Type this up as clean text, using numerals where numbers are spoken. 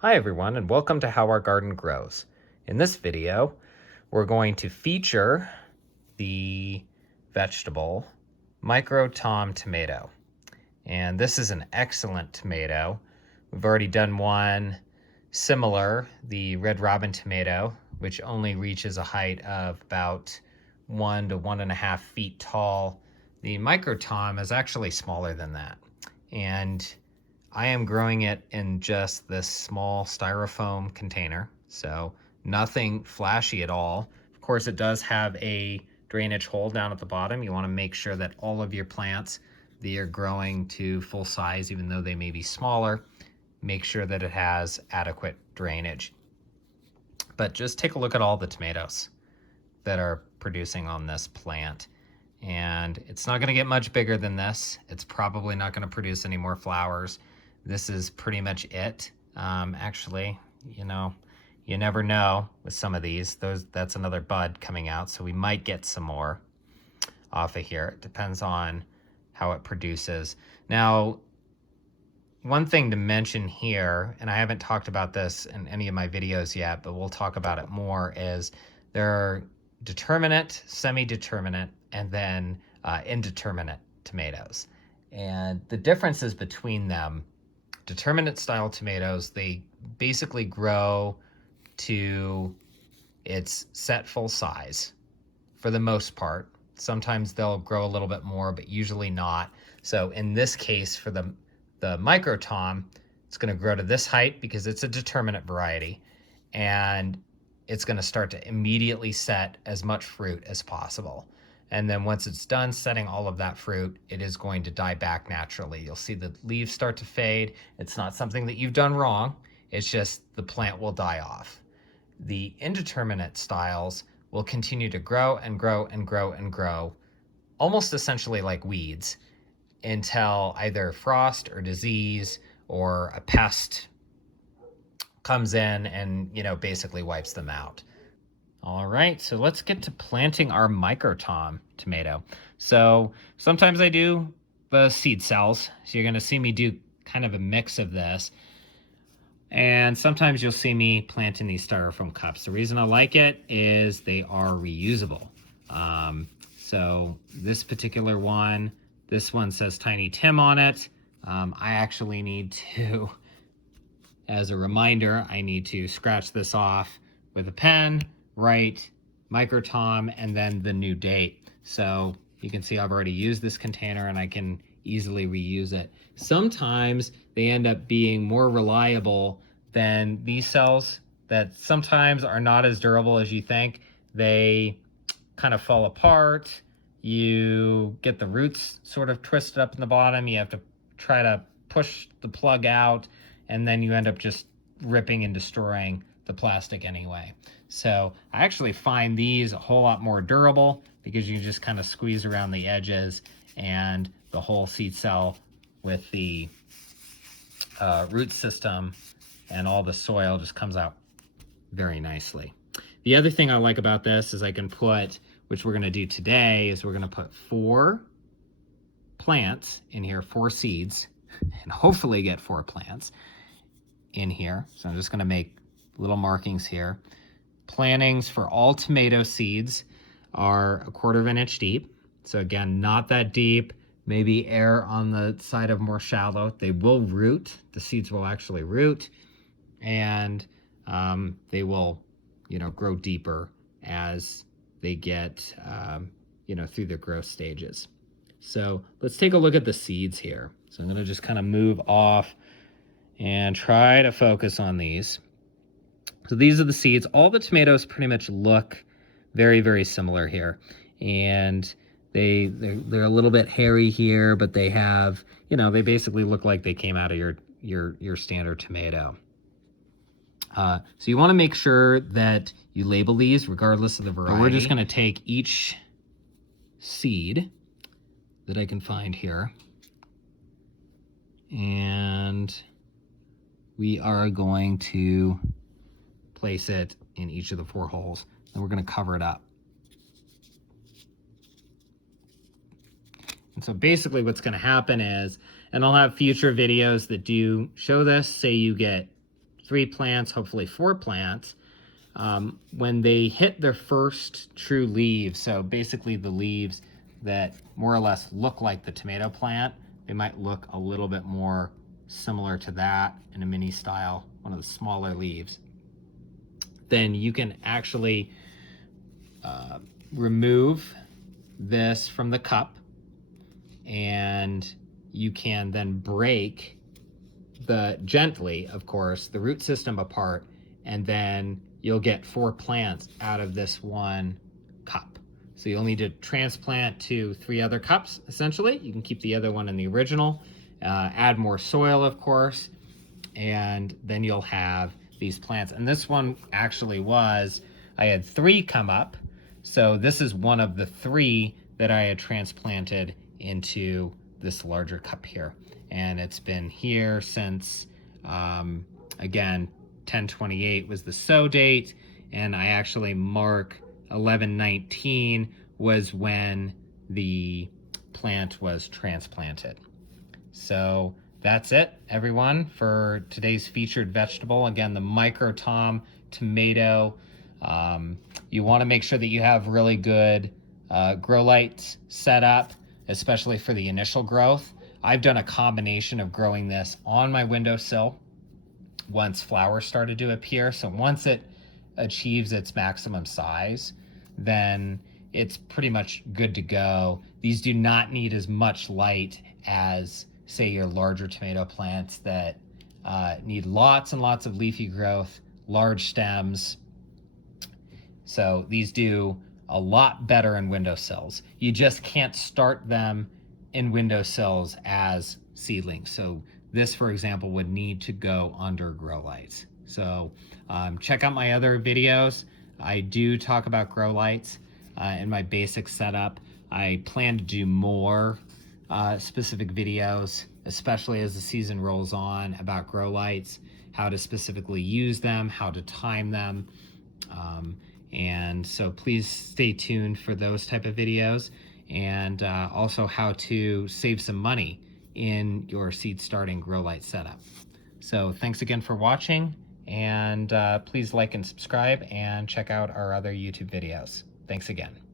Hi everyone, and welcome to How Our Garden Grows. In this video, we're going to feature the vegetable Micro Tom tomato. And this is an excellent tomato. We've already done one similar, the Red Robin tomato, which only reaches a height of about 1 to 1.5 feet tall. The Micro Tom is actually smaller than that. And I am growing it in just this small styrofoam container, so nothing flashy at all. Of course, it does have a drainage hole down at the bottom. You want to make sure that all of your plants that are growing to full size, even though they may be smaller, make sure that it has adequate drainage. But just take a look at all the tomatoes that are producing on this plant. And it's not going to get much bigger than this. It's probably not going to produce any more flowers. This is pretty much it. Actually, you never know with some of these. That's another bud coming out, so we might get some more off of here. It depends on how it produces. Now, one thing to mention here, and I haven't talked about this in any of my videos yet, but we'll talk about it more, is there are determinate, semi-determinate, and then indeterminate tomatoes. And the differences between them, determinate style tomatoes, they basically grow to its set full size for the most part. Sometimes they'll grow a little bit more, but usually not. So in this case, for the Micro Tom, it's going to grow to this height because it's a determinate variety, and it's going to start to immediately set as much fruit as possible. And then once it's done setting all of that fruit, it is going to die back naturally. You'll see the leaves start to fade. It's not something that you've done wrong. It's just the plant will die off. The indeterminate styles will continue to grow and grow and grow and grow, almost essentially like weeds, until either frost or disease or a pest comes in and, basically wipes them out. All right, so let's get to planting our Micro Tom tomato. So sometimes I do the seed cells. So you're gonna see me do kind of a mix of this. And sometimes you'll see me planting these styrofoam cups. The reason I like it is they are reusable. So this particular one, this one says Tiny Tim on it. I actually need to, as a reminder, I need to scratch this off with a pen, write Micro Tom, and then the new date. So you can see I've already used this container and I can easily reuse it. Sometimes they end up being more reliable than these cells that sometimes are not as durable as you think. They kind of fall apart. You get the roots sort of twisted up in the bottom. You have to try to push the plug out, and then you end up just ripping and destroying the plastic anyway. So I actually find these a whole lot more durable because you can just kind of squeeze around the edges, and the whole seed cell with the root system and all the soil just comes out very nicely. The other thing I like about this is I can put, which we're going to do today, is we're going to put 4 plants in here, 4 seeds, and hopefully get 4 plants in here. So I'm just going to make little markings here. Plantings for all tomato seeds are 1/4 of an inch deep. So again, not that deep, maybe err on the side of more shallow. They will root. The seeds will actually root, and they will, grow deeper as they get, through the growth stages. So let's take a look at the seeds here. So I'm going to just kind of move off and try to focus on these. So these are the seeds. All the tomatoes pretty much look very, very similar here. And they're a little bit hairy here, but they have, they basically look like they came out of your standard tomato. So you want to make sure that you label these regardless of the variety. But we're just going to take each seed that I can find here, and we are going to place it in each of the 4 holes, and we're going to cover it up. And so basically what's going to happen is, and I'll have future videos that do show this, say you get 3 plants, hopefully 4 plants, when they hit their first true leaves, so basically the leaves that more or less look like the tomato plant, they might look a little bit more similar to that in a mini style, one of the smaller leaves, then you can actually remove this from the cup, and you can then break gently, of course, the root system apart, and then you'll get 4 plants out of this one cup. So you'll need to transplant to 3 other cups, essentially. You can keep the other one in the original, add more soil, of course, and then you'll have these plants. And this one actually I had 3 come up, so this is one of the 3 that I had transplanted into this larger cup here. And it's been here since, again, 10/28 was the sow date, and I actually mark 11/19 was when the plant was transplanted. So that's it, everyone, for today's featured vegetable. Again, the Micro Tom tomato. You want to make sure that you have really good grow lights set up, especially for the initial growth. I've done a combination of growing this on my windowsill once flowers started to appear. So once it achieves its maximum size, then it's pretty much good to go. These do not need as much light as, say, your larger tomato plants that need lots and lots of leafy growth, large stems. So these do a lot better in windowsills. You just can't start them in windowsills as seedlings. So this, for example, would need to go under grow lights. So check out my other videos. I do talk about grow lights in my basic setup. I plan to do more specific videos, especially as the season rolls on, about grow lights, how to specifically use them, how to time them. And so please stay tuned for those type of videos, and also how to save some money in your seed starting grow light setup. So thanks again for watching, and please like and subscribe and check out our other YouTube videos. Thanks again.